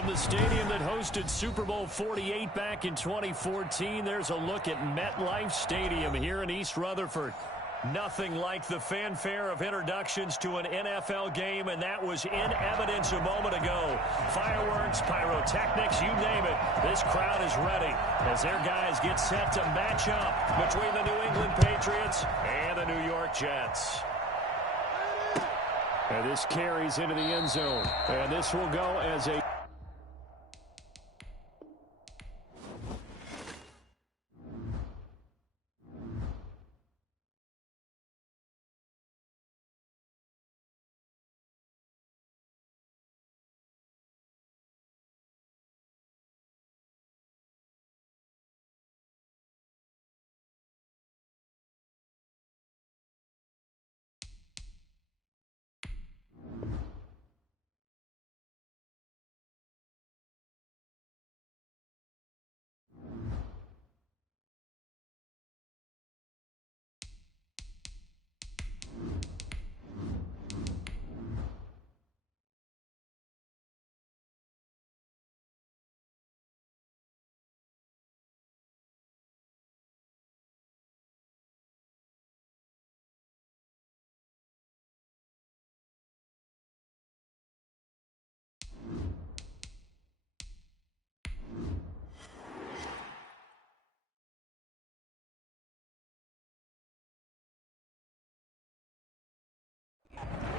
From the stadium that hosted Super Bowl 48 back in 2014, there's a look at MetLife Stadium here in East Rutherford. Nothing like the fanfare of introductions to an NFL game, and that was in evidence a moment ago. Fireworks, pyrotechnics, you name it. This crowd is ready as their guys get set to match up between the New England Patriots and the New York Jets. And this carries into the end zone, and this will go as a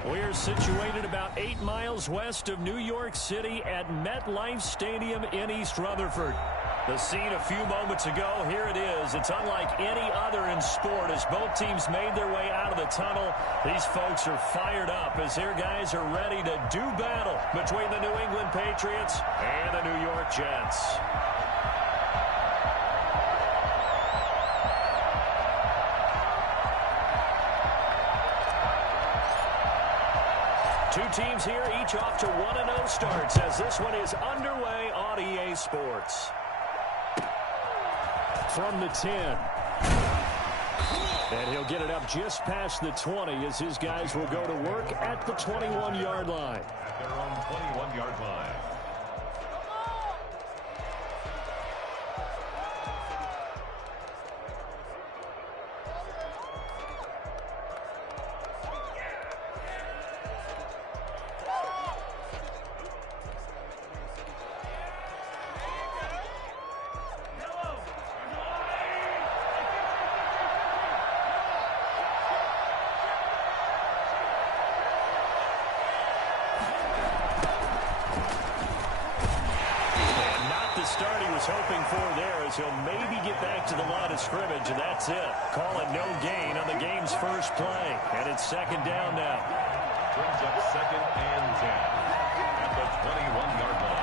We're situated about 8 miles west of New York City at MetLife Stadium in East Rutherford. The scene a few moments ago, here it is. It's unlike any other in sport as both teams made their way out of the tunnel. These folks are fired up as their guys are ready to do battle between the New England Patriots and the New York Jets. Two teams here, each off to 1-0 starts as this one is underway on EA Sports. From the 10. And he'll get it up just past the 20 as his guys will go to work at the 21-yard line. At their own 21-yard line. Hoping for there as he'll maybe get back to the line of scrimmage, and that's it. Call it no gain on the game's first play, and it's second down now. Brings up second and 10 at the 21-yard line.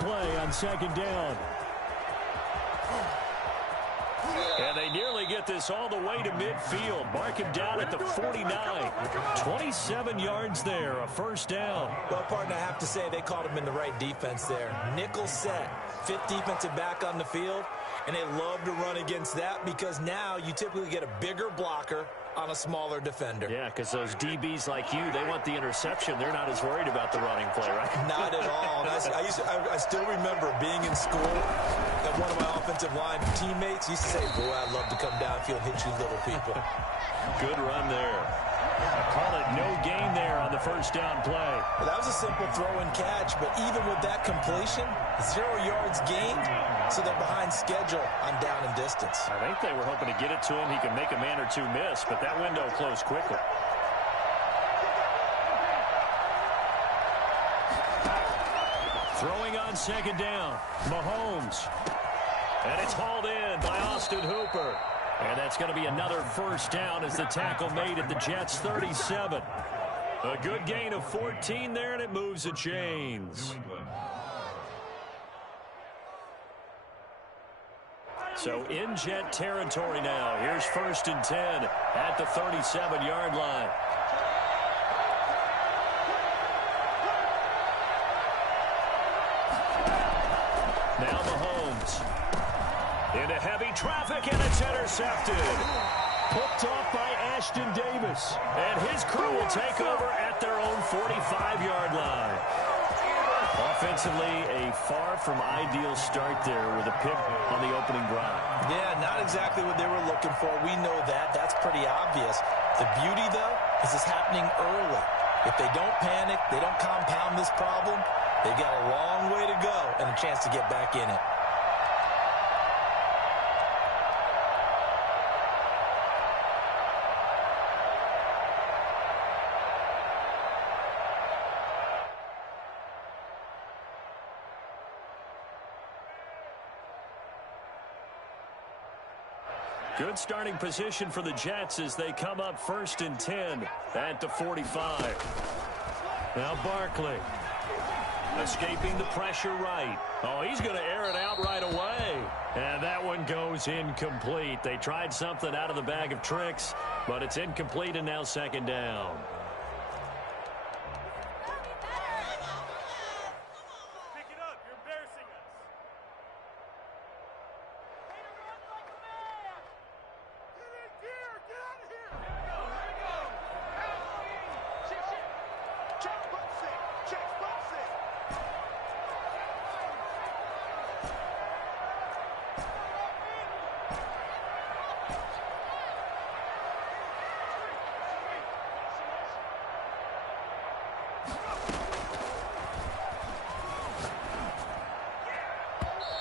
Play on second down. And they nearly get this all the way to midfield. Mark him down at the 49. 27 yards there, a first down. Well, partner, I have to say they called him in the right defense there. Nickel set, fifth defensive back on the field, and they love to run against that because now you typically get a bigger blocker on a smaller defender. Yeah, because those DBs like you, they want the interception. They're not as worried about the running play, right? Not at all. I still remember being in school and one of my offensive line teammates used to say, boy, I'd love to come downfield and hit you little people. Good run there. I call it no gain there on the first down play. Well, that was a simple throw and catch, but even with that completion, 0 yards gained, so they're behind schedule on down and distance. I think they were hoping to get it to him. He could make a man or two miss, but that window closed quickly. Throwing on second down, Mahomes. And it's hauled in by Austin Hooper. And that's going to be another first down as the tackle made at the Jets' 37. A good gain of 14 there, and it moves the chains. So in Jet territory now. Here's 1st and 10 at the 37-yard line. Now Mahomes. Into heavy traffic, and it's intercepted. Picked off by Ashton Davis. And his crew will take over at their own 45-yard line. Offensively, a far from ideal start there with a pick on the opening drive. Yeah, not exactly what they were looking for. We know that. That's pretty obvious. The beauty, though, is it's happening early. If they don't panic, they don't compound this problem, they've got a long way to go and a chance to get back in it. Good starting position for the Jets as they come up 1st and 10 at the 45. Now Barkley. Escaping the pressure right. Oh, he's going to air it out right away. And that one goes incomplete. They tried something out of the bag of tricks, but it's incomplete and now 2nd down.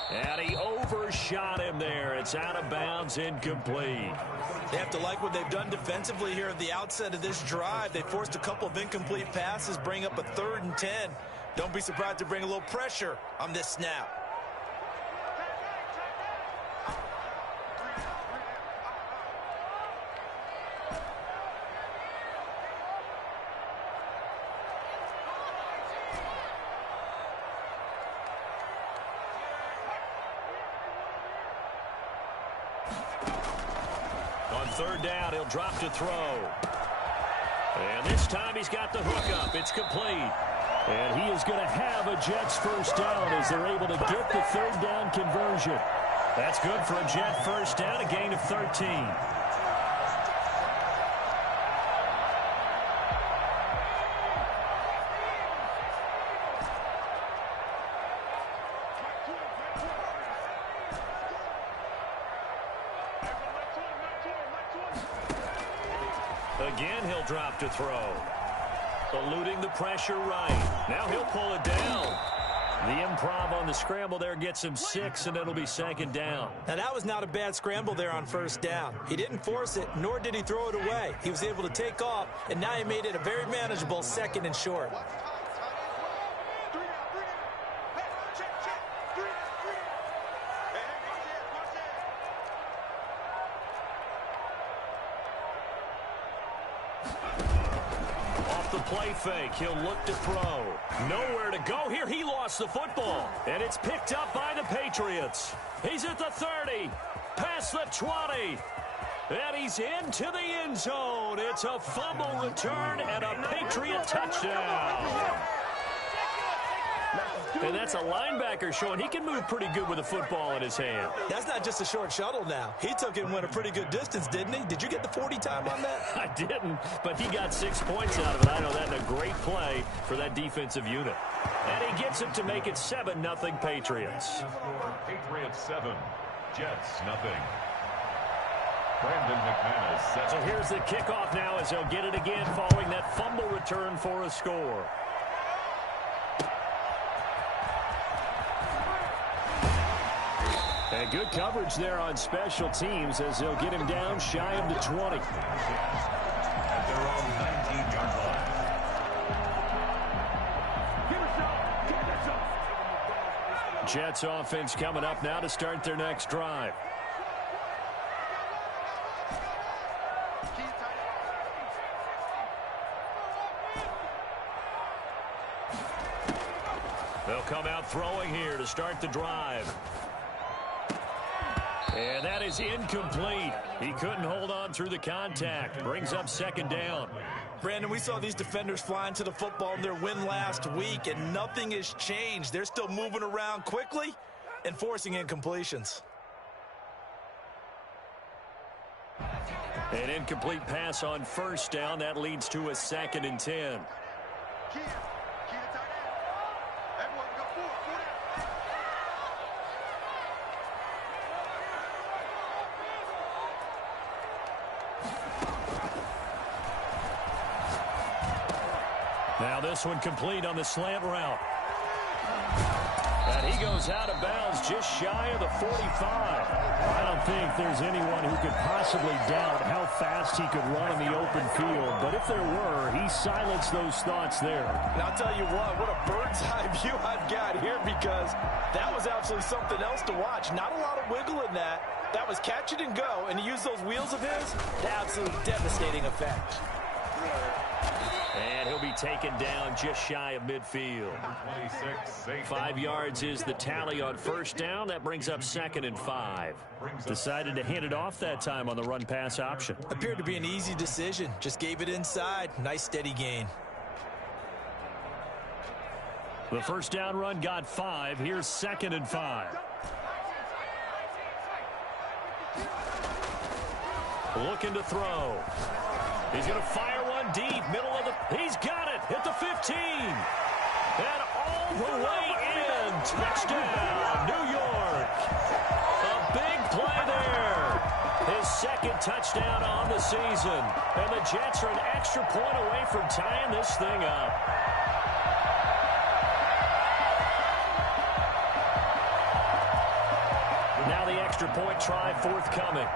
And he overshot him there. It's out of bounds, incomplete. They have to like what they've done defensively here at the outset of this drive. They forced a couple of incomplete passes, bring up a 3rd and 10. Don't be surprised to bring a little pressure on this snap. On 3rd down, he'll drop to throw. And this time he's got the hook up. It's complete. And he is going to have a Jets 1st down as they're able to get the 3rd down conversion. That's good for a Jet 1st down, a gain of 13. Again, he'll drop to throw. Eluding the pressure right. Now he'll pull it down. The improv on the scramble there gets him 6, and it'll be 2nd down. Now, that was not a bad scramble there on 1st down. He didn't force it, nor did he throw it away. He was able to take off, and now he made it a very manageable 2nd and short. Play fake. He'll look to throw. Nowhere to go here. He lost the football. And it's picked up by the Patriots. He's at the 30. Past the 20. And he's into the end zone. It's a fumble return and a Patriot touchdown. And that's a linebacker showing he can move pretty good with a football in his hand. That's not just a short shuttle now. He took it and went a pretty good distance, didn't he? Did you get the 40 time on that? I didn't, but he got 6 points out of it. I know that in a great play for that defensive unit. And he gets it to make it 7-0 Patriots. Patriots 7, Jets 0. Brandon McManus sets. So here's the kickoff now as they'll get it again following that fumble return for a score. And good coverage there on special teams as they'll get him down shy of the 20. At their own 19-yard line. Jets offense coming up now to start their next drive. They'll come out throwing here to start the drive. And that is incomplete. He couldn't hold on through the contact. Brings up second down. Brandon, we saw these defenders flying to the football in their win last week, and nothing has changed. They're still moving around quickly and forcing incompletions. An incomplete pass on first down. That leads to a 2nd and 10. Now this one complete on the slant route. And he goes out of bounds just shy of the 45. I don't think there's anyone who could possibly doubt how fast he could run in the open field. But if there were, he silenced those thoughts there. And I'll tell you what a bird's eye view I've got here, because that was absolutely something else to watch. Not a lot of wiggle in that. That was catch it and go, and he used those wheels of his to absolutely devastating effect. And he'll be taken down just shy of midfield. 5 yards is the tally on first down. That brings up 2nd and 5. Decided to hand it off that time on the run-pass option. Appeared to be an easy decision. Just gave it inside. Nice steady gain. The first down run got 5. Here's 2nd and 5. Looking to throw. He's going to fire one deep, middle of the... He's got it at the 15. And all the way in. Touchdown, New York. A big play there. His 2nd touchdown on the season. And the Jets are an extra point away from tying this thing up. Now the extra point try forthcoming.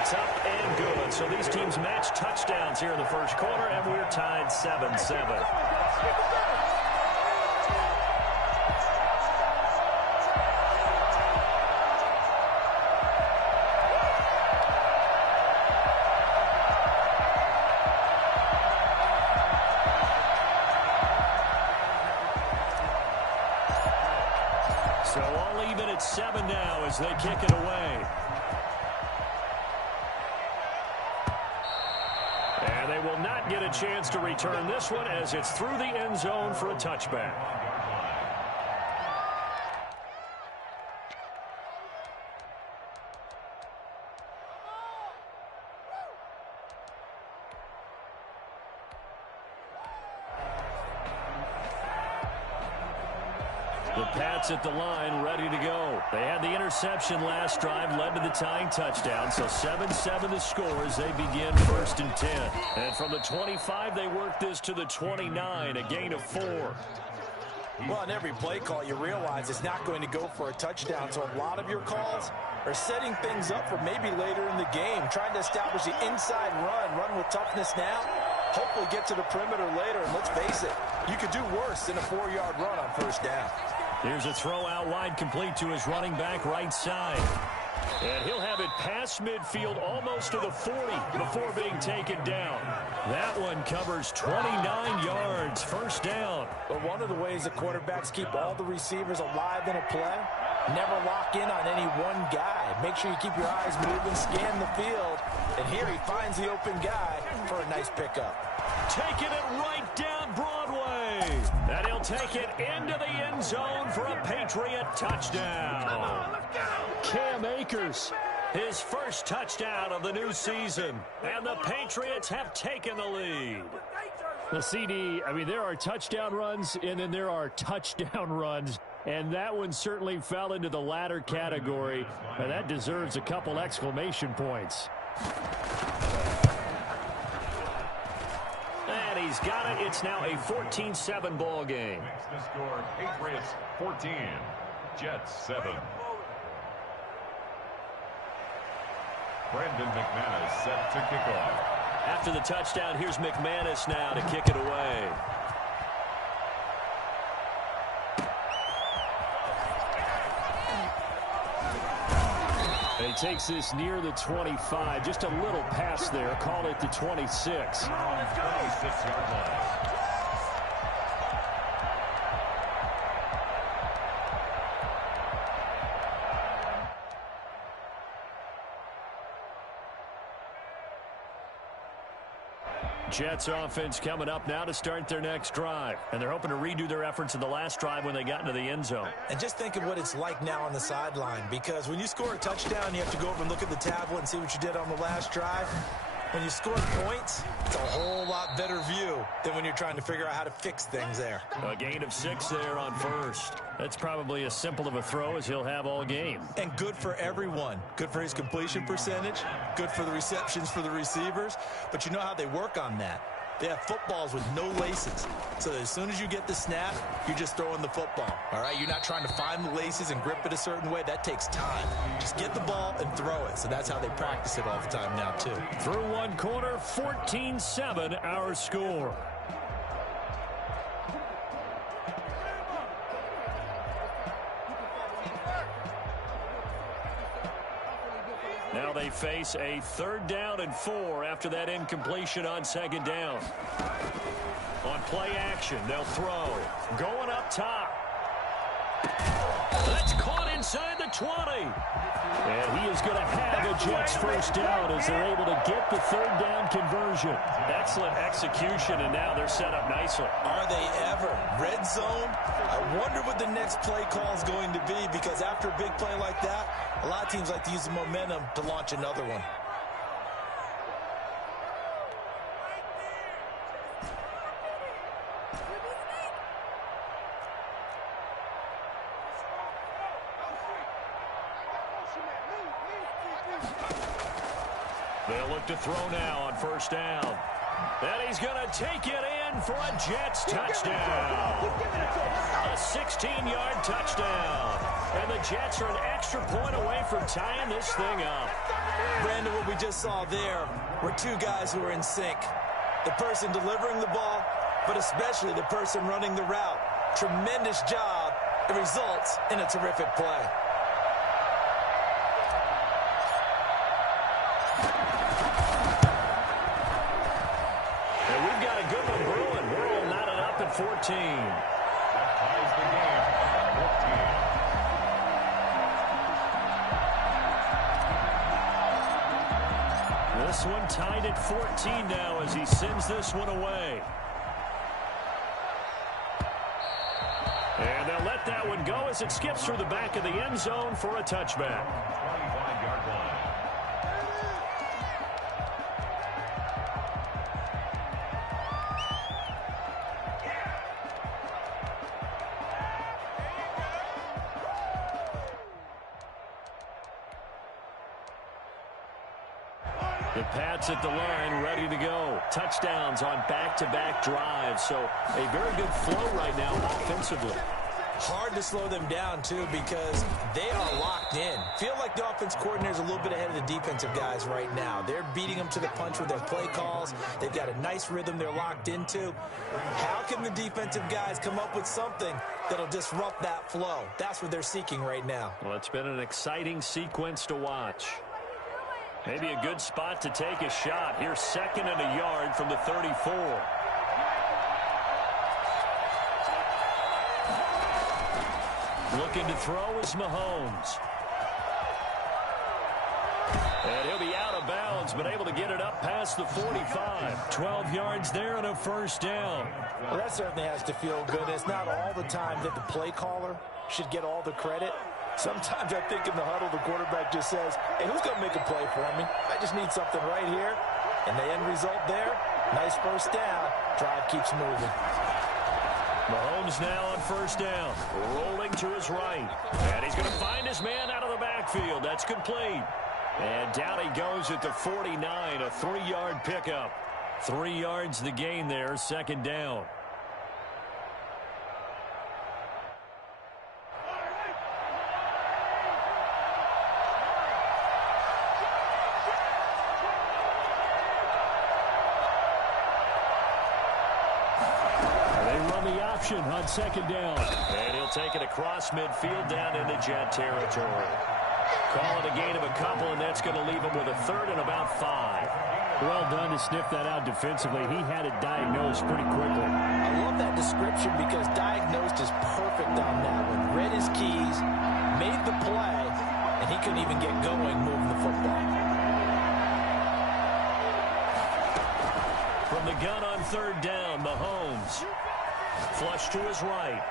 It's up and good. So these teams match touchdowns here in the first quarter, and we're tied 7-7. So all even at 7 now as they kick it away. And they will not get a chance to return this one as it's through the end zone for a touchback. The Pats at the line, ready to go. They had the interception last drive, led to the tying touchdown. So 7-7 the score as they begin 1st and 10. And from the 25, they work this to the 29, a gain of 4. Well, on every play call, you realize it's not going to go for a touchdown. So a lot of your calls are setting things up for maybe later in the game, trying to establish the inside run with toughness now. Hopefully get to the perimeter later, and let's face it, you could do worse than a 4-yard run on first down. Here's a throw out wide complete to his running back right side. And he'll have it past midfield almost to the 40 before being taken down. That one covers 29 yards, first down. But one of the ways that quarterbacks keep all the receivers alive in a play, never lock in on any one guy. Make sure you keep your eyes moving, scan the field. And here he finds the open guy for a nice pickup. Taking it right down Broadway. And he'll take it into the end zone for a Patriot touchdown. Cam Akers, his first touchdown of the new season. And the Patriots have taken the lead. Well, CD, I mean, there are touchdown runs, and then there are touchdown runs. And that one certainly fell into the latter category. And that deserves a couple exclamation points. And he's got it. It's now a 14-7 ball game. Makes the score Patriots 14, Jets 7. Brendan McManus set to kick off. After the touchdown, here's McManus now to kick it away. He takes this near the 25. Just a little pass there. Call it the 26. 26-yard line. Jets offense coming up now to start their next drive. And they're hoping to redo their efforts in the last drive when they got into the end zone. And just think of what it's like now on the sideline, because when you score a touchdown, you have to go over and look at the tablet and see what you did on the last drive. When you score points, it's a whole lot better view than when you're trying to figure out how to fix things there. A gain of 6 there on first. That's probably as simple of a throw as he'll have all game. And good for everyone. Good for his completion percentage. Good for the receptions for the receivers. But you know how they work on that. They have footballs with no laces. So that as soon as you get the snap, you're just throwing the football. All right? You're not trying to find the laces and grip it a certain way. That takes time. Just get the ball and throw it. So that's how they practice it all the time now, too. Through one quarter, 14-7 our score. Now they face a 3rd down and 4 after that incompletion on 2nd down. On play action, they'll throw. Going up top. That's caught inside the 20. And he is going to have a Jets first down as they're able to get the 3rd down conversion. Excellent execution, and now they're set up nicely. Are they ever? Red zone? I wonder what the next play call is going to be, because after a big play like that, a lot of teams like to use the momentum to launch another one. They'll look to throw now on 1st down. And he's going to take it in for a Jets touchdown. A 16-yard touchdown. And the Jets are an extra point away from tying this thing up. Brandon, what we just saw there were two guys who are in sync. The person delivering the ball, but especially the person running the route. Tremendous job. It results in a terrific play. And we've got a good one brewing. We're all knotted up at 14. That ties the game at 14. This one tied at 14 now as he sends this one away. And they'll let that one go as it skips through the back of the end zone for a touchback. 25-yard line. The Pats at the line, ready to go. Touchdowns on back-to-back drives. So a very good flow right now offensively. Hard to slow them down, too, because they are locked in. Feel like the offense coordinator is a little bit ahead of the defensive guys right now. They're beating them to the punch with their play calls. They've got a nice rhythm they're locked into. How can the defensive guys come up with something that'll disrupt that flow? That's what they're seeking right now. Well, it's been an exciting sequence to watch. Maybe a good spot to take a shot. Here's 2nd and a yard from the 34. Looking to throw is Mahomes. And he'll be out of bounds, but able to get it up past the 45. 12 yards there and a first down. Well, that certainly has to feel good. It's not all the time that the play caller should get all the credit. Sometimes I think in the huddle, the quarterback just says, hey, who's going to make a play for me? I just need something right here. And the end result there, nice first down. Drive keeps moving. Mahomes now on first down. Rolling to his right. And he's going to find his man out of the backfield. That's complete. And down he goes at the 49, a 3-yard pickup. 3 yards the gain there, 2nd down. On 2nd down. And he'll take it across midfield down into Jet territory. Call it a gain of a couple, and that's going to leave him with a 3rd and about 5. Well done to sniff that out defensively. He had it diagnosed pretty quickly. I love that description because diagnosed is perfect on that one. Read his keys, made the play, and he couldn't even get going moving the football. From the gun on third down, Mahomes. Flush to his right.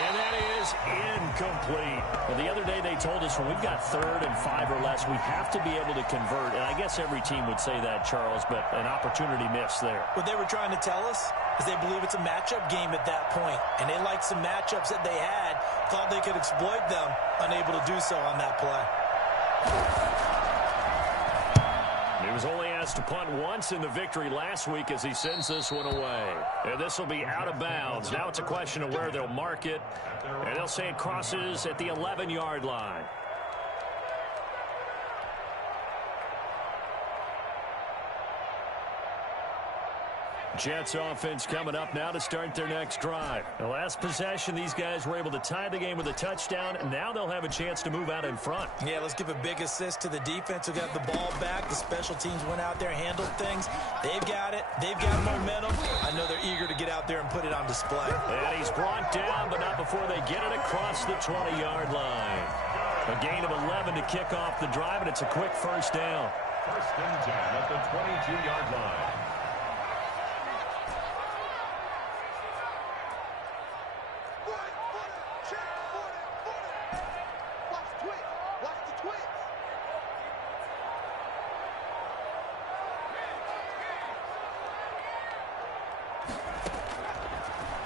And that is incomplete. Well, the other day they told us when we've got 3rd and 5 or less, we have to be able to convert. And I guess every team would say that, Charles, but an opportunity missed there. What they were trying to tell us is they believe it's a matchup game at that point. And they liked some matchups that they had, thought they could exploit them, unable to do so on that play. He was only asked to punt once in the victory last week as he sends this one away. And this will be out of bounds. Now it's a question of where they'll mark it. And they'll say it crosses at the 11-yard line. Jets offense coming up now to start their next drive. The last possession, these guys were able to tie the game with a touchdown, and now they'll have a chance to move out in front. Yeah, let's give a big assist to the defense who got the ball back. The special teams went out there, handled things. They've got it. They've got momentum. I know they're eager to get out there and put it on display. And he's brought down, but not before they get it across the 20-yard line. A gain of 11 to kick off the drive, and it's a quick first down. 1st and 10 at the 22-yard line.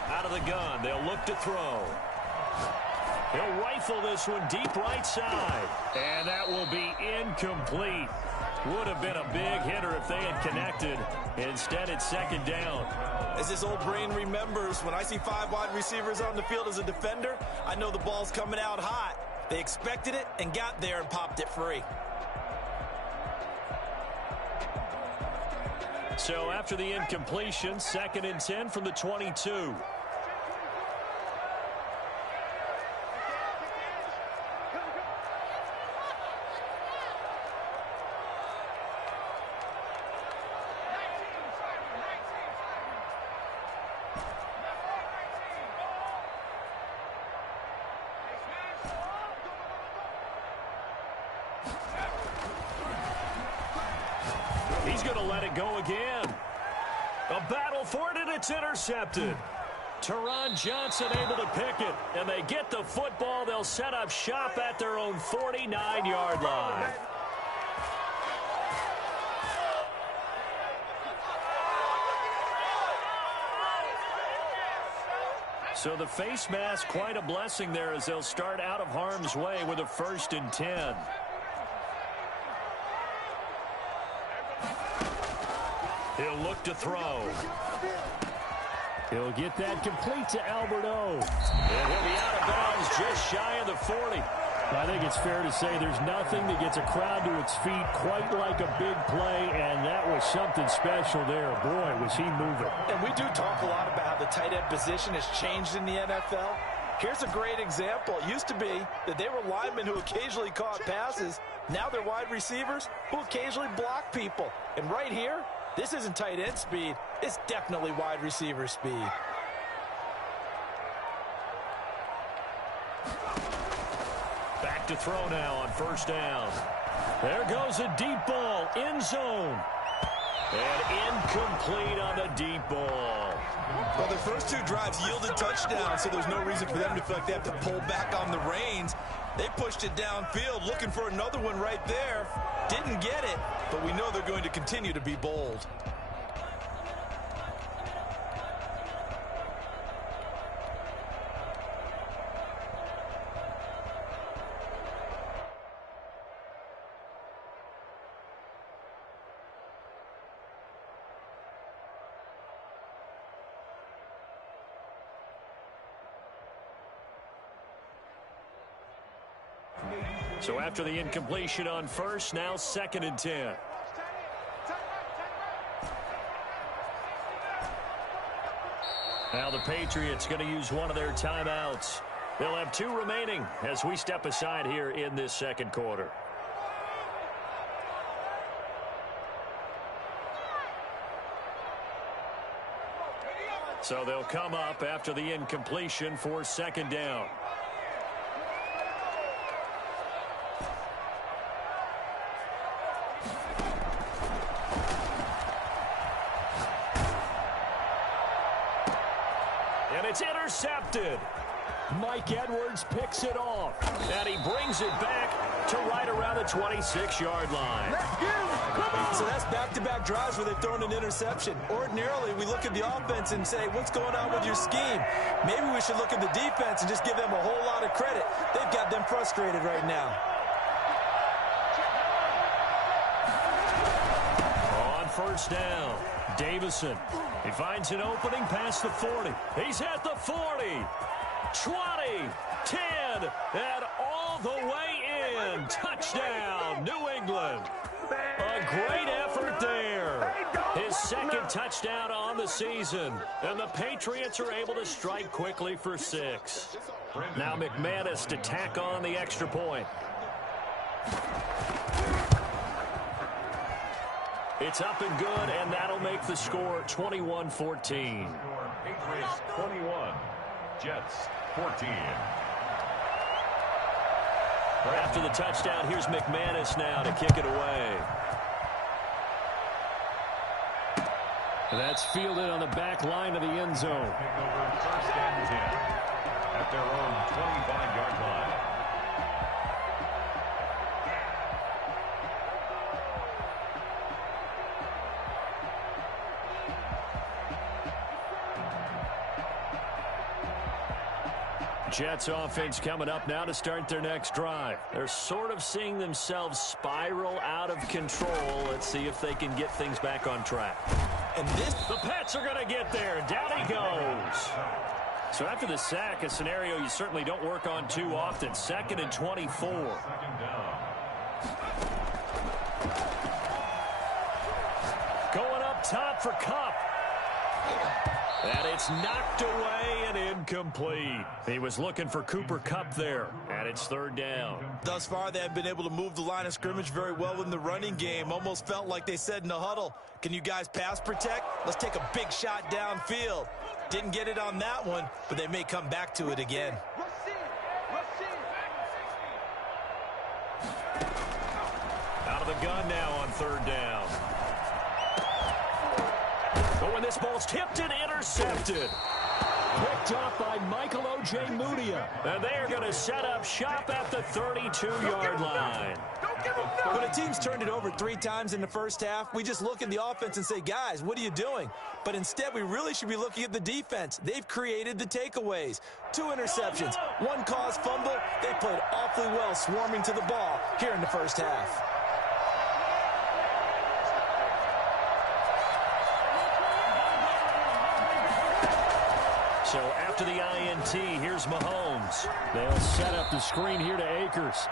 Out of the gun, they'll look to throw. He'll rifle this one deep right side. And that will be incomplete. Would have been a big hitter if they had connected. Instead, it's 2nd down. As this old brain remembers, when I see 5 wide receivers on the field as a defender, I know the ball's coming out hot. They expected it and got there and popped it free. So after the incompletion, 2nd and 10 from the 22. He's going to let it go again. A battle for it, and it's intercepted. Teron Johnson able to pick it, and they get the football. They'll set up shop at their own 49-yard line. So the face mask, quite a blessing there as they'll start out of harm's way with a 1st and 10. He'll look to throw. He'll get that complete to Alberto. And he'll be out of bounds just shy of the 40. I think it's fair to say there's nothing that gets a crowd to its feet quite like a big play, and that was something special there. Boy, was he moving. And we do talk a lot about how the tight end position has changed in the NFL. Here's a great example. It used to be that they were linemen who occasionally caught passes. Now they're wide receivers who occasionally block people. And right here, this isn't tight end speed. It's definitely wide receiver speed. Back to throw now on 1st down. There goes a deep ball, end zone. And incomplete on the deep ball. Well, the first 2 drives yielded touchdowns, so there's no reason for them to feel like they have to pull back on the reins. They pushed it downfield, looking for another one right there. Didn't get it, but we know they're going to continue to be bold. So after the incompletion on 1st, now 2nd and 10. Now the Patriots going to use one of their timeouts. They'll have 2 remaining as we step aside here in this 2nd quarter. So they'll come up after the incompletion for 2nd down. It's intercepted. Mike Edwards picks it off, and he brings it back to right around the 26-yard line. So that's back-to-back drives where they've thrown an interception. Ordinarily, we look at the offense and say, what's going on with your scheme? Maybe we should look at the defense and just give them a whole lot of credit. They've got them frustrated right now. On first down, Davison. He finds an opening past the 40. He's at the 40. 20, 10, and all the way in. Touchdown, New England. A great effort there. His second touchdown on the season. And the Patriots are able to strike quickly for 6. Now McManus to tack on the extra point. It's up and good, and that'll make the score 21-14. Patriots 21, Jets 14. After the touchdown, here's McManus now to kick it away. And that's fielded on the back line of the end zone. Over first and 10 at their own 25-yard line. Jets offense coming up now to start their next drive. They're sort of seeing themselves spiral out of control. Let's see if they can get things back on track. And The Pats are going to get there. Down he goes. So after the sack, a scenario you certainly don't work on too often. 2nd and 24. Going up top for Kupp. And it's knocked away and incomplete. He was looking for Cooper Kupp there, and it's 3rd down. thus far, they have been able to move the line of scrimmage very well in the running game. Almost felt like they said in the huddle, can you guys pass protect? Let's take a big shot downfield. Didn't get it on that one, but they may come back to it again. Out of the gun now on 3rd down. But when this ball's tipped and intercepted. Picked up by Michael O.J. Mudia. And they are going to set up shop at the 32-yard line. When a team's turned it over 3 times in the first half, we just look at the offense and say, guys, what are you doing? But instead, we really should be looking at the defense. They've created the takeaways. 2 interceptions, 1 caused fumble. They played awfully well swarming to the ball here in the first half. So after the INT, here's Mahomes. They'll set up the screen here to Akers.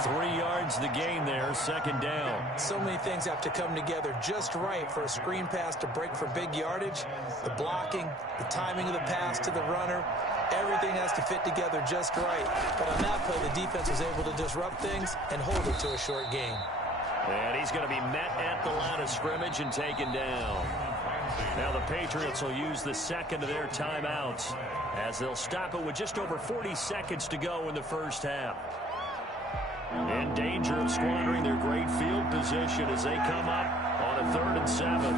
3 yards the gain there, 2nd down. So many things have to come together just right for a screen pass to break for big yardage. The blocking, the timing of the pass to the runner, everything has to fit together just right. But on that play, the defense was able to disrupt things and hold it to a short gain. And he's going to be met at the line of scrimmage and taken down. Now the Patriots will use the second of their timeouts as they'll stop it with just over 40 seconds to go in the first half. In danger of squandering their great field position as they come up on a 3rd and 7.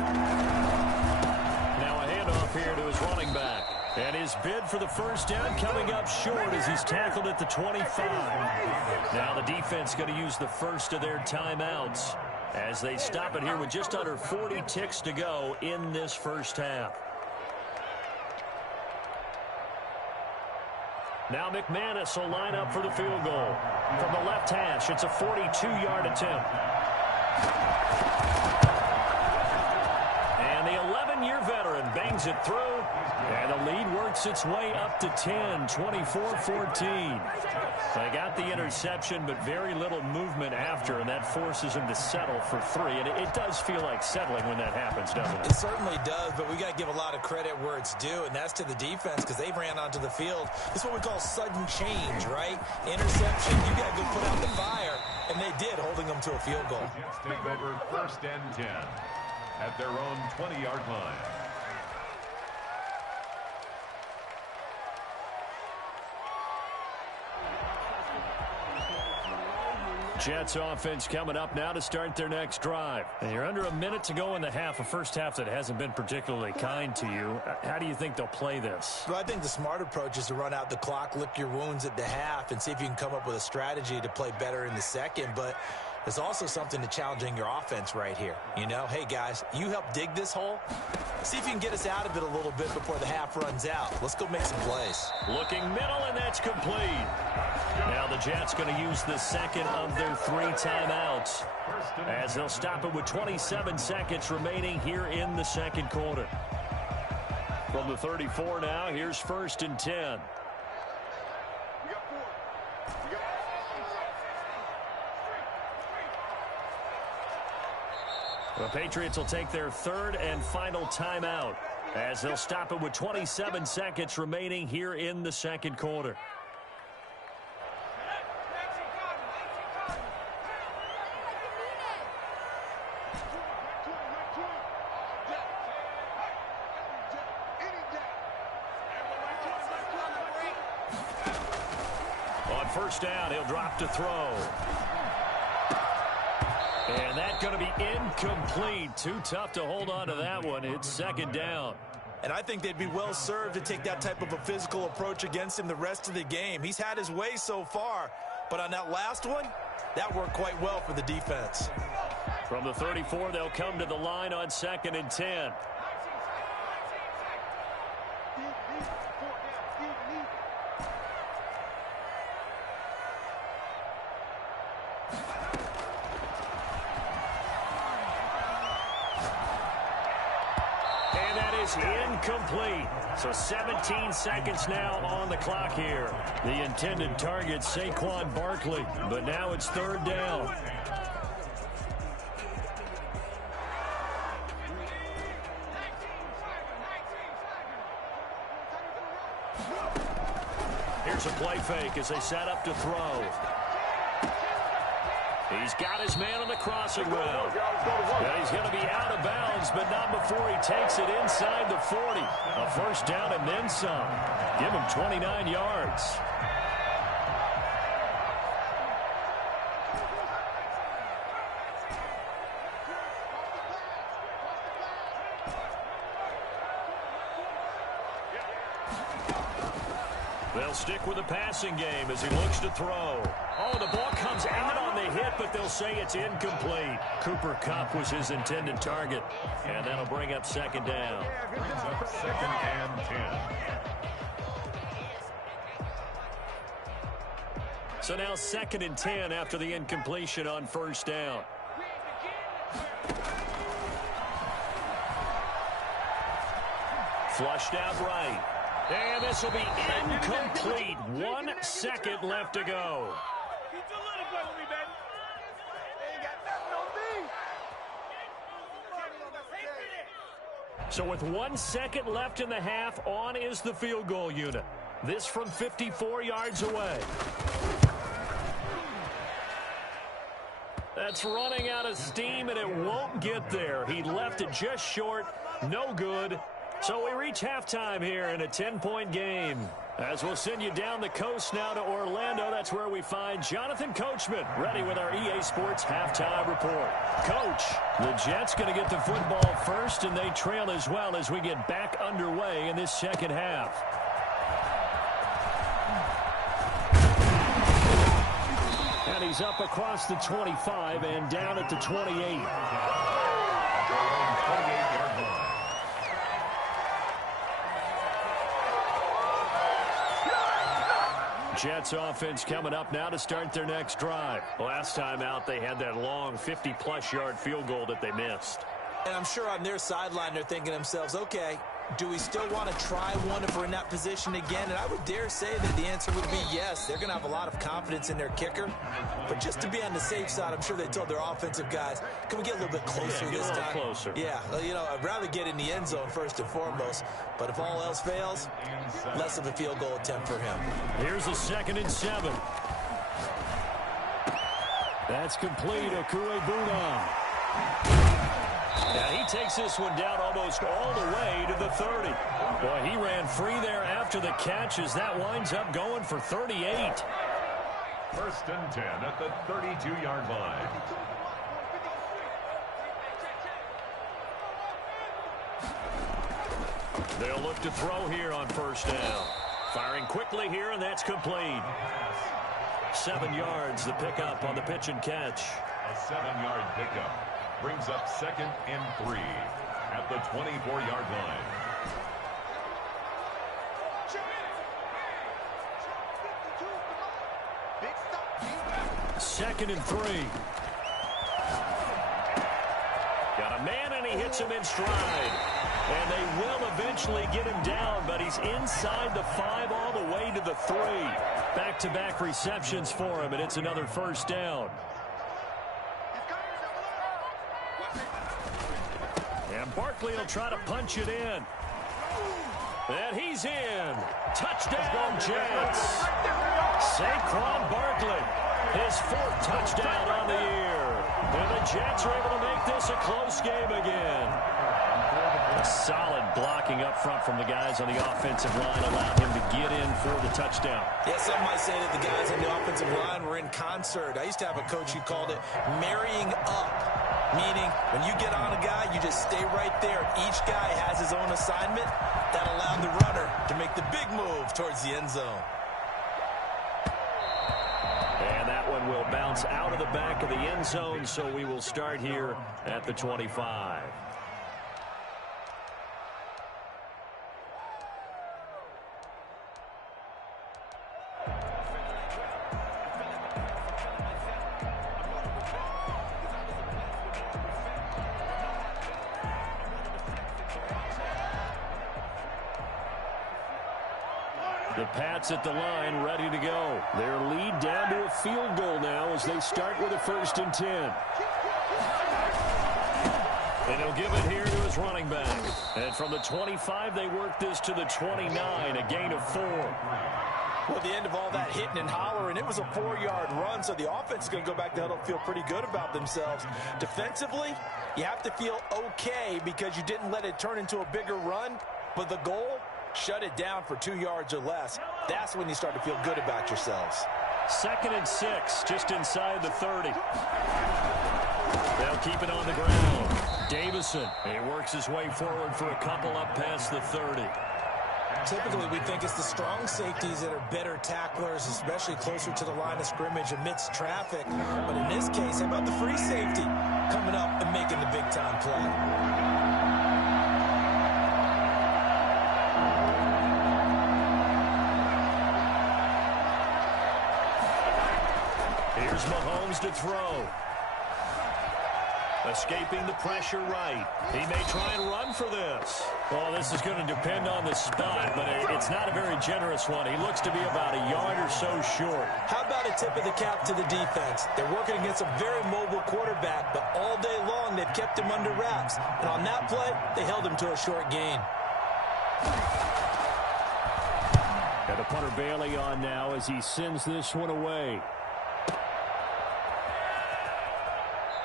Now a handoff here to his running back. And his bid for the first down coming up short as he's tackled at the 25. Now the defense going to use the first of their timeouts as they stop it here with just under 40 ticks to go in this first half. Now McManus will line up for the field goal. From the left hash, it's a 42-yard attempt. And the 11-year veteran bangs it through. And the lead works its way up to 10, 24-14. They got the interception, but very little movement after, and that forces them to settle for 3. And it does feel like settling when that happens, doesn't it? It certainly does, but we got to give a lot of credit where it's due, and that's to the defense because they ran onto the field. This is what we call sudden change, right? Interception, you got to go put out the fire, and they did, holding them to a field goal. Jets take over 1st and 10 at their own 20-yard line. Jets offense coming up now to start their next drive. And you're under a minute to go in the half, a first half that hasn't been particularly kind to you. How do you think they'll play this? Well, I think the smart approach is to run out the clock, lick your wounds at the half, and see if you can come up with a strategy to play better in the second. But there's also something to challenging your offense right here. You know, hey, guys, you help dig this hole. See if you can get us out of it a little bit before the half runs out. Let's go make some plays. Looking middle, and that's complete. Now the Jets going to use the second of their 3 timeouts as they'll stop it with 27 seconds remaining here in the second quarter. From the 34 now, here's 1st and 10. The Patriots will take their 3rd and final timeout as they'll stop it with 27 seconds remaining here in the second quarter. On 1st down, he'll drop to throw. And that's going to be incomplete. Too tough to hold on to that one. It's 2nd down. And I think they'd be well served to take that type of a physical approach against him the rest of the game. He's had his way so far, but on that last one, that worked quite well for the defense. From the 34, they'll come to the line on 2nd and 10. Incomplete. So 17 seconds now on the clock here. The intended target, Saquon Barkley, but now it's 3rd down. Here's a play fake as they set up to throw. He's got his man on the crossing route. And he's going to be out of bounds, but not before he takes it inside the 40. A 1st down and then some. Give him 29 yards. They'll stick with the passing game as he looks to throw. Oh, the ball comes out on the hit, but they'll say it's incomplete. Cooper Kupp was his intended target, and that'll bring up 2nd down. 2nd and 10. So now 2nd and 10 after the incompletion on 1st down. Flushed out right. And this will be incomplete. 1 second left to go. So with 1 second left in the half, on is the field goal unit. This from 54 yards away. That's running out of steam, and it won't get there. He left it just short. No good. So we reach halftime here in a 10-point game. As we'll send you down the coast now to Orlando, that's where we find Jonathan Coachman, ready with our EA Sports halftime report. Coach, the Jets going to get the football first, and they trail as well as we get back underway in this second half. And he's up across the 25 and down at the 28. Jets offense coming up now to start their next drive. Last time out, they had that long 50-plus yard field goal that they missed. And I'm sure on their sideline they're thinking to themselves, okay, do we still want to try one if we're in that position again? And I would dare say that the answer would be yes. They're going to have a lot of confidence in their kicker. But just to be on the safe side, I'm sure they told their offensive guys, can we get a little bit closer this time? Closer. Yeah, you know, I'd rather get in the end zone first and foremost. But if all else fails, less of a field goal attempt for him. Here's a 2nd and 7. That's complete. Okuegbunam. And he takes this one down almost all the way to the 30. Boy, he ran free there after the catch as that winds up going for 38. First and 10 at the 32-yard line. They'll look to throw here on first down. Firing quickly here, and that's complete. 7 yards, the pickup on the pitch and catch. A 7-yard pickup brings up 2nd and 3 at the 24-yard line. Second and 3. Got a man, and he hits him in stride. And they will eventually get him down, but he's inside the 5 all the way to the 3. Back-to-back receptions for him, and it's another first down. And Barkley will try to punch it in. And he's in. Touchdown, Jets. Saquon Barkley, his 4th touchdown on the year. And the Jets are able to make this a close game again. A solid blocking up front from the guys on the offensive line allowed him to get in for the touchdown. Yeah, some might say that the guys on the offensive line were in concert. I used to have a coach who called it marrying up, meaning when you get on a guy, you just stay right there. Each guy has his own assignment. That allowed the runner to make the big move towards the end zone. And that one will bounce out of the back of the end zone, so we will start here at the 25. The Pats at the line, ready to go. Their lead down to a field goal now as they start with a 1st and 10. And he'll give it here to his running back. And from the 25, they work this to the 29, a gain of 4. Well, at the end of all that hitting and hollering, it was a 4-yard run, so the offense is going to go back to huddle, feel pretty good about themselves. Defensively, you have to feel okay because you didn't let it turn into a bigger run, but the goal, shut it down for 2 yards or less. That's when you start to feel good about yourselves. 2nd and 6, just inside the 30. They'll keep it on the ground. Davison, he works his way forward for a couple up past the 30. Typically, we think it's the strong safeties that are better tacklers, especially closer to the line of scrimmage amidst traffic. But in this case, how about the free safety coming up and making the big-time play? Here's Mahomes to throw. Escaping the pressure right. He may try and run for this. Well, this is going to depend on the spot, but it's not a very generous one. He looks to be about a yard or so short. How about a tip of the cap to the defense? They're working against a very mobile quarterback, but all day long they've kept him under wraps. And on that play, they held him to a short gain. Got the punter Bailey on now as he sends this one away.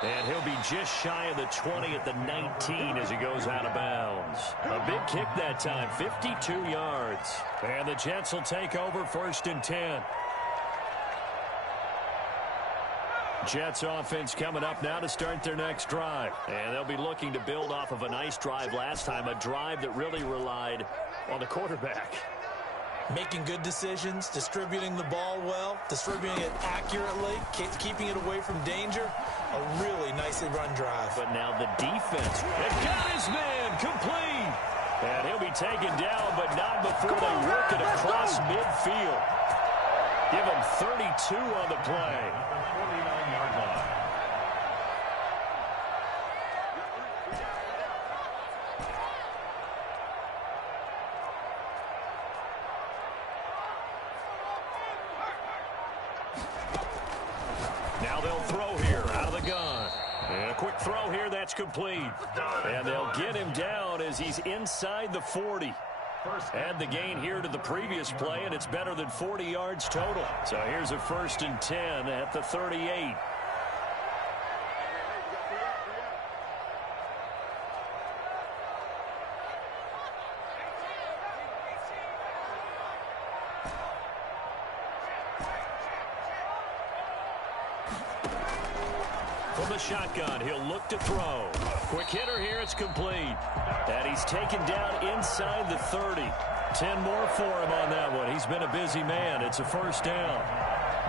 And he'll be just shy of the 20 at the 19 as he goes out of bounds. A big kick that time, 52 yards. And the Jets will take over 1st and 10. Jets offense coming up now to start their next drive. And they'll be looking to build off of a nice drive last time, a drive that really relied on the quarterback. Making good decisions, distributing the ball well, distributing it accurately, keeping it away from danger. A really nicely run drive. But now the defense. They've got his man complete. And he'll be taken down, but not before they work it across midfield. Give him 32 on the play. 49-yard line. Now they'll throw here out of the gun. And a quick throw here, that's complete. And they'll get him down as he's inside the 40. Add the gain here to the previous play, and it's better than 40 yards total. So here's a 1st and 10 at the 38. From the shotgun, he'll look to throw. Quick hitter here, it's complete. And he's taken down inside the 30. 10 more for him on that one. He's been a busy man. It's a first down.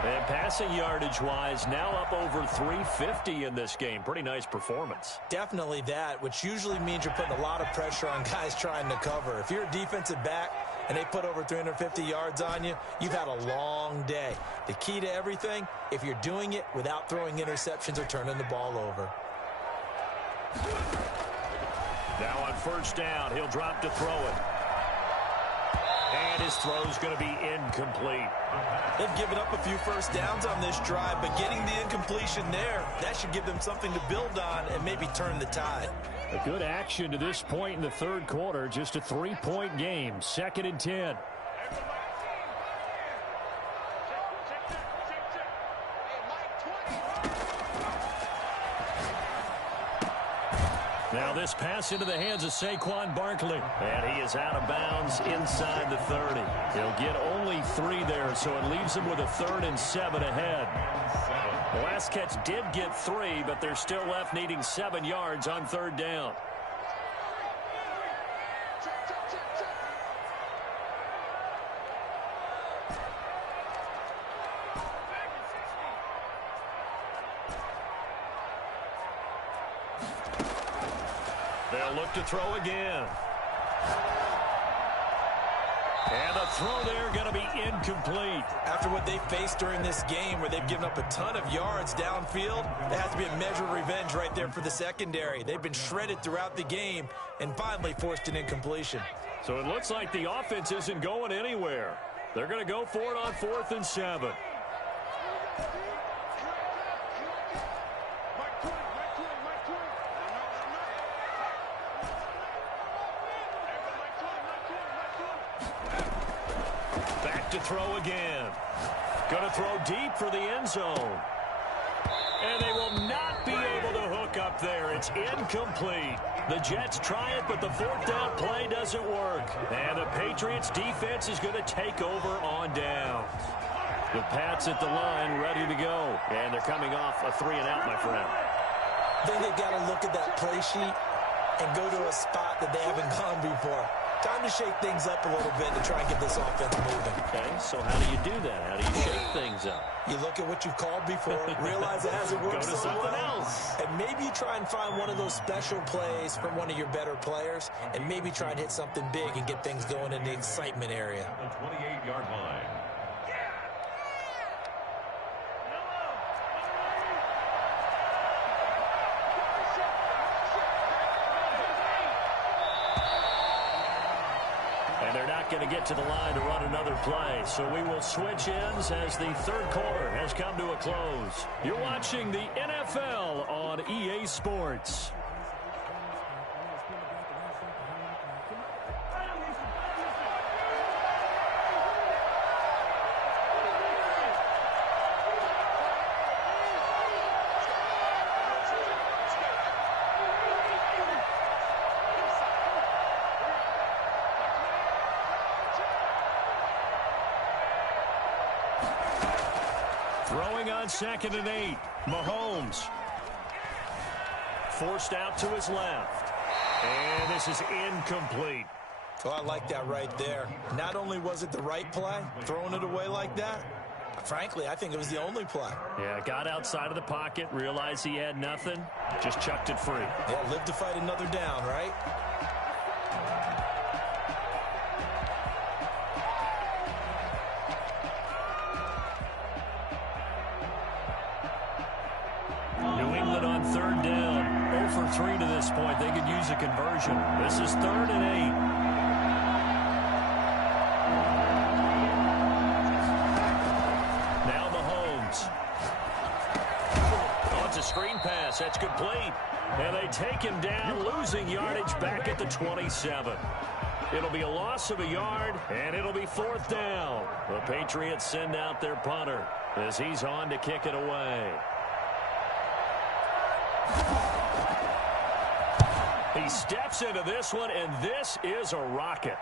And passing yardage-wise, now up over 350 in this game. Pretty nice performance. Definitely that, which usually means you're putting a lot of pressure on guys trying to cover. If you're a defensive back and they put over 350 yards on you, you've had a long day. The key to everything, if you're doing it without throwing interceptions or turning the ball over. Now on first down, he'll drop to throw it. And his throw's going to be incomplete. They've given up a few first downs on this drive, but getting the incompletion there, that should give them something to build on and maybe turn the tide. A good action to this point in the third quarter. Just a 3-point game. 2nd and 10. Now this pass into the hands of Saquon Barkley. And he is out of bounds inside the 30. He'll get only 3 there, so it leaves him with a 3rd and 7 ahead. The last catch did get 3, but they're still left needing 7 yards on 3rd down. They'll look to throw again. And the throw there going to be incomplete. After what they faced during this game where they've given up a ton of yards downfield, there has to be a measure of revenge right there for the secondary. They've been shredded throughout the game and finally forced an incompletion. So it looks like the offense isn't going anywhere. They're going to go for it on 4th and 7. To throw again. Going to throw deep for the end zone. And they will not be able to hook up there. It's incomplete. The Jets try it, but the 4th down play doesn't work. And the Patriots defense is going to take over on down. The Pats at the line ready to go. And they're coming off a 3-and-out, my friend. I think they've got to look at that play sheet and go to a spot that they haven't gone before. Time to shake things up a little bit to try and get this offense moving. Okay, so how do you do that? How do you shake things up? You look at what you've called before, realize it hasn't worked Go to something else. And maybe you try and find one of those special plays from one of your better players, and maybe try and hit something big and get things going in the excitement area. The 28-yard line. And they're not going to get to the line to run another play. So we will switch ends as the third quarter has come to a close. You're watching the NFL on EA Sports. Throwing on 2nd and 8. Mahomes. Forced out to his left. And this is incomplete. Oh, I like that right there. Not only was it the right play, throwing it away like that, frankly, I think it was the only play. Yeah, got outside of the pocket, realized he had nothing, just chucked it free. Yeah, live to fight another down, right? New England on 3rd down. 0 for 3 to this point. They could use a conversion. This is 3rd and 8. Now Mahomes. Oh, it's a screen pass. That's complete. And they take him down, losing yardage back at the 27. It'll be a loss of a yard, and it'll be 4th down. The Patriots send out their punter as he's on to kick it away. He steps into this one, and this is a rocket.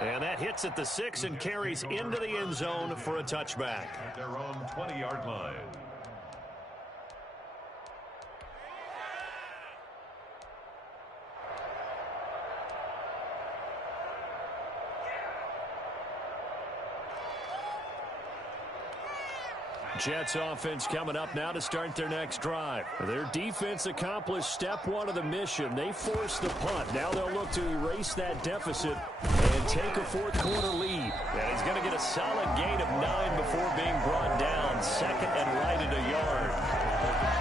And that hits at the 6 and carries into the end zone for a touchback. At their own 20-yard line. Jets offense coming up now to start their next drive. Their defense accomplished step one of the mission. They forced the punt. Now they'll look to erase that deficit and take a fourth-quarter lead. And he's going to get a solid gain of 9 before being brought down. Second and right at a yard.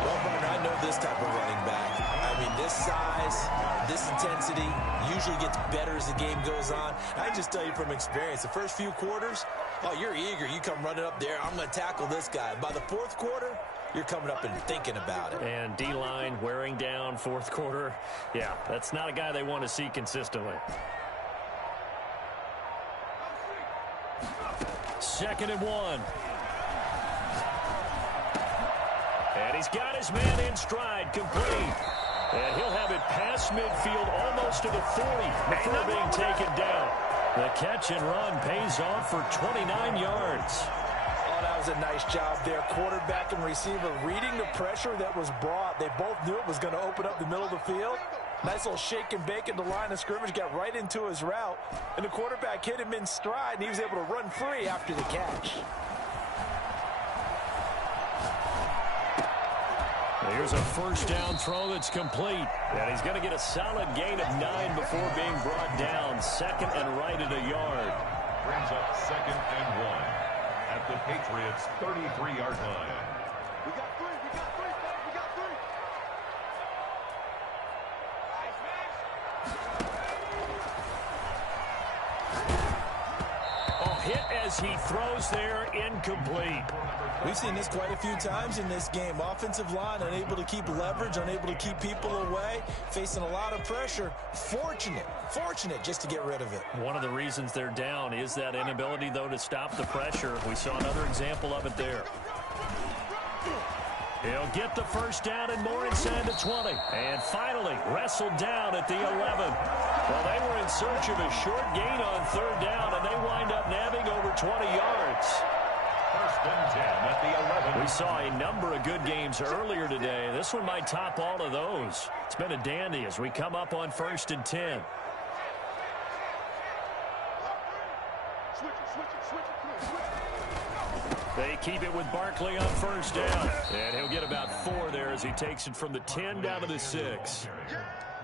Well, Barner, I know this type of running back. I mean, this size, this intensity usually gets better as the game goes on. I just tell you from experience, the first few quarters, oh, you're eager. You come running up there. I'm going to tackle this guy. By the fourth quarter, you're coming up and thinking about it. And D-line wearing down fourth quarter. Yeah, that's not a guy they want to see consistently. Second and 1. And he's got his man in stride, complete. And he'll have it past midfield, almost to the 40, before being taken down. The catch and run pays off for 29 yards. Oh, that was a nice job there. Quarterback and receiver reading the pressure that was brought. They both knew it was going to open up the middle of the field. Nice little shake and bake at the line of scrimmage, got right into his route. And the quarterback hit him in stride, and he was able to run free after the catch. Here's a first down throw that's complete. And he's going to get a solid gain of 9 before being brought down. Second and right at a yard. Brings up second and 1 at the Patriots' 33-yard line. We got 3. We got 3. We got 3. Oh, hit as he throws there, incomplete. We've seen this quite a few times in this game. Offensive line unable to keep leverage, unable to keep people away, facing a lot of pressure. Fortunate just to get rid of it. One of the reasons they're down is that inability, though, to stop the pressure. We saw another example of it there. He'll get the first down and more inside the 20. And finally wrestled down at the 11. Well, they were in search of a short gain on third down, and they wind up nabbing over 20 yards. First and 10 at the 11. We saw a number of good games earlier today. This one might top all of those. It's been a dandy as we come up on first and 10. They keep it with Barkley on first down. And he'll get about 4 there as he takes it from the 10 down to the 6.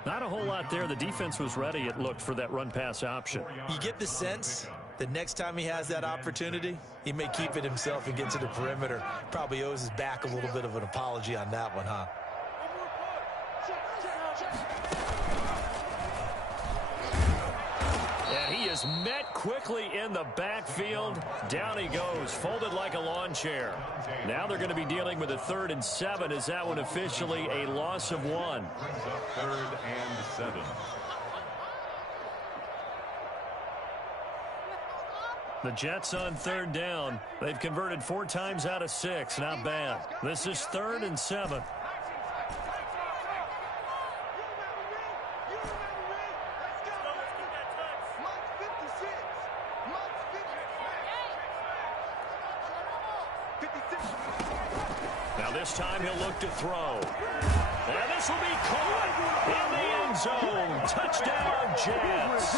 Not a whole lot there. The defense was ready, it looked, for that run-pass option. You get the sense that next time he has that opportunity, he may keep it himself and get to the perimeter. Probably owes his back a little bit of an apology on that one, huh? And he is met quickly in the backfield. Down he goes, folded like a lawn chair. Now they're going to be dealing with a 3rd and 7. Is that one officially a loss of 1? Brings up 3rd and 7. The Jets on 3rd down. They've converted 4 times out of 6. Not bad. This is 3rd and 7. Now this time he'll look to throw. And this will be caught in the end zone. Touchdown, Jets.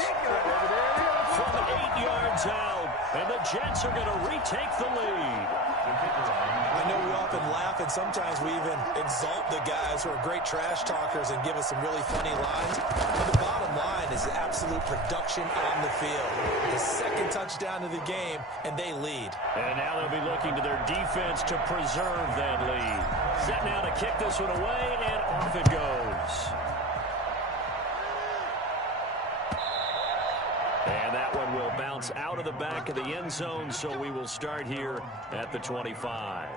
From 8 yards out. And the Jets are going to retake the lead. I know we often laugh, and sometimes we even exalt the guys who are great trash talkers and give us some really funny lines. But the bottom line is absolute production on the field. The 2nd touchdown of the game, and they lead. And now they'll be looking to their defense to preserve that lead. Set now to kick this one away, and off it goes. And that one will bounce out of the back of the end zone, so we will start here at the 25.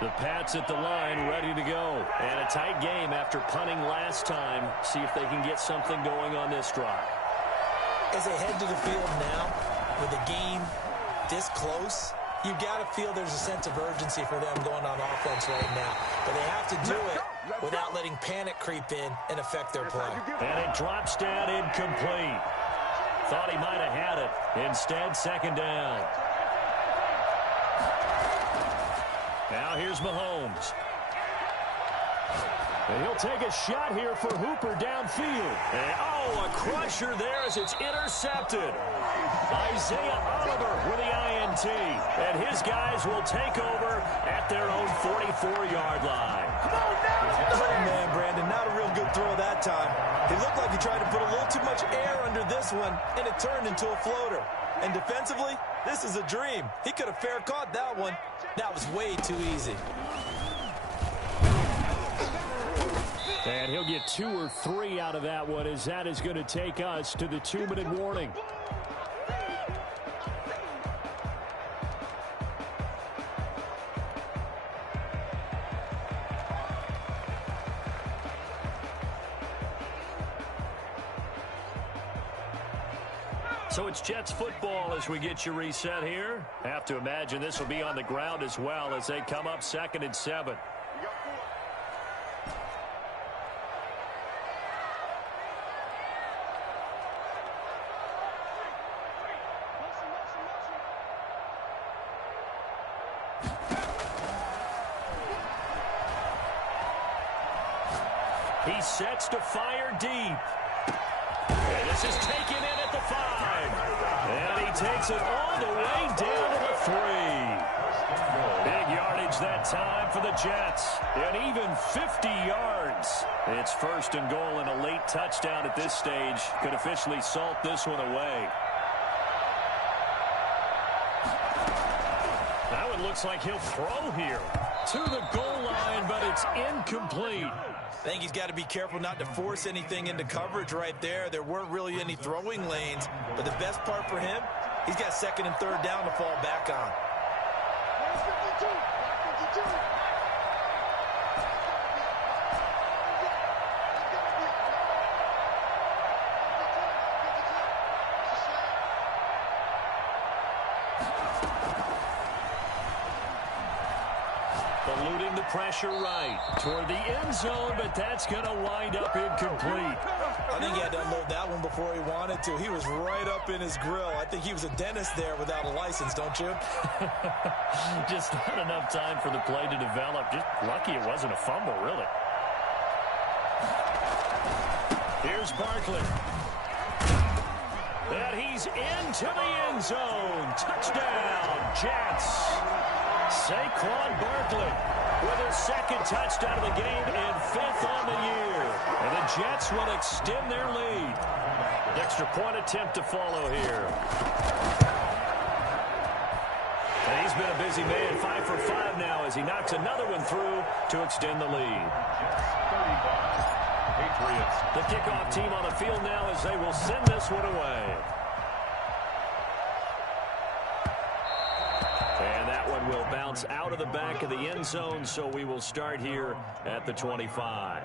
The Pats at the line, ready to go. And a tight game after punting last time. See if they can get something going on this drive. As they head to the field now, with the game this close, You got to feel there's a sense of urgency for them going on offense right now. But they have to do it without letting panic creep in and affect their play. And it drops down incomplete. Thought he might have had it. Instead, second down. Now here's Mahomes. And he'll take a shot here for Hooper downfield. And, oh, a crusher there as it's intercepted. Isaiah Oliver with the INT. And his guys will take over at their own 44-yard line. Oh, man, Brandon, not a real good throw that time. It looked like he tried to put a little too much air under this one, and it turned into a floater. And defensively, this is a dream. He could have fair caught that one. That was way too easy. And he'll get 2 or 3 out of that one, as that is going to take us to the 2-minute warning. So it's Jets football as we get you reset here. Have to imagine this will be on the ground as well as they come up 2nd and 7. He sets to fire deep. And this is taken in at the 5. And he takes it all the way down to the 3. Big yardage that time for the Jets. And even 50 yards. It's 1st and goal, and a late touchdown at this stage could officially salt this one away. Now it looks like he'll throw here to the goal line, but it's incomplete. I think he's got to be careful not to force anything into coverage right there. There weren't really any throwing lanes, but the best part for him, he's got 2nd and 3rd down to fall back on. Eluding the pressure right toward the end zone, but that's going to wind up incomplete. I think he had to unload that one before he wanted to. He was right up in his grill. I think he was a dentist there without a license, don't you? Just not enough time for the play to develop. Just lucky it wasn't a fumble, really. Here's Barkley. And he's into the end zone. Touchdown, Jets. Saquon Barkley with his 2nd touchdown of the game and 5th on the year. And the Jets will extend their lead. Extra point attempt to follow here. And he's been a busy man, 5 for 5 now as he knocks another one through to extend the lead. Patriots. The kickoff team on the field now as they will send this one away. And that one will bounce out of the back of the end zone, so we will start here at the 25.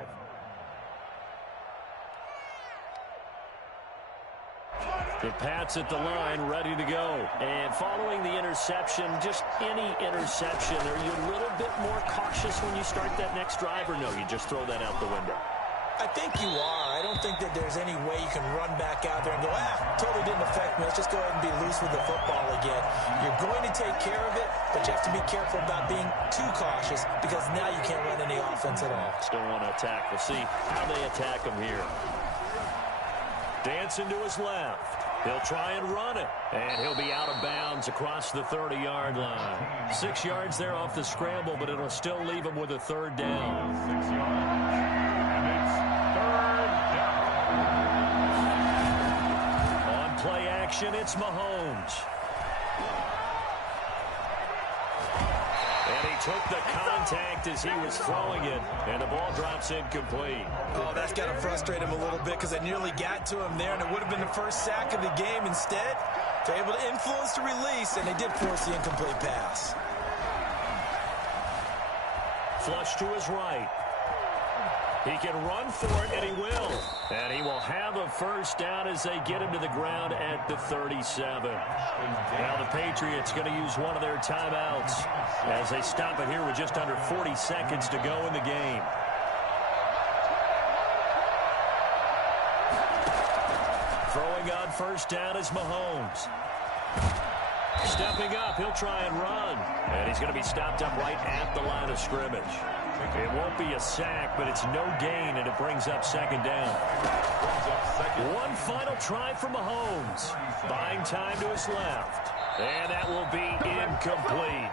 The Pats at the line, ready to go. And following the interception, just any interception, are you a little bit more cautious when you start that next drive, or no, you just throw that out the window? I think you are. I don't think that there's any way you can run back out there and go, totally didn't affect me. Let's just go ahead and be loose with the football again. You're going to take care of it, but you have to be careful about being too cautious because now you can't run any offense at all. Still want to attack. We'll see how they attack him here. Dancing to his left. He'll try and run it, and he'll be out of bounds across the 30-yard line. 6 yards there off the scramble, but it'll still leave him with a 3rd down. 6 yards. Play action, it's Mahomes. And he took the contact as he was throwing it, and the ball drops incomplete. Oh, that's got to frustrate him a little bit because I nearly got to him there, and it would have been the first sack of the game. Instead, they're able to influence the release, and they did force the incomplete pass. Flush to his right. He can run for it, and he will. And he will have a first down as they get him to the ground at the 37. Now the Patriots going to use one of their timeouts as they stop it here with just under 40 seconds to go in the game. Throwing on first down is Mahomes. Stepping up, he'll try and run. And he's going to be stopped up right at the line of scrimmage. It won't be a sack, but it's no gain, and it brings up second down. One final try for Mahomes. Buying time to his left. And that will be incomplete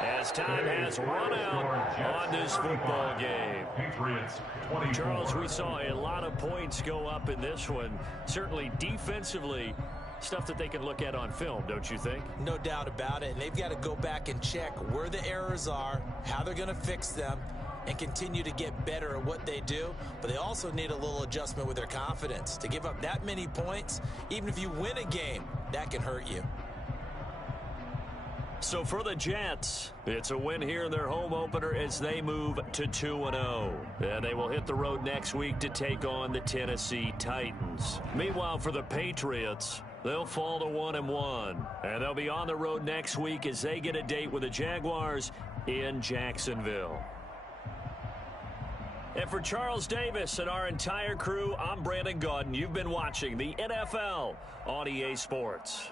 as time has run out on this football game. Charles, we saw a lot of points go up in this one. Certainly defensively, stuff that they can look at on film, don't you think? No doubt about it. And they've got to go back and check where the errors are, how they're going to fix them, and continue to get better at what they do. But they also need a little adjustment with their confidence. To give up that many points, even if you win a game, that can hurt you. So for the Jets, it's a win here in their home opener as they move to 2-0. And they will hit the road next week to take on the Tennessee Titans. Meanwhile, for the Patriots, they'll fall to 1-1. And they'll be on the road next week as they get a date with the Jaguars in Jacksonville. And for Charles Davis and our entire crew, I'm Brandon Gaudin. You've been watching the NFL on EA Sports.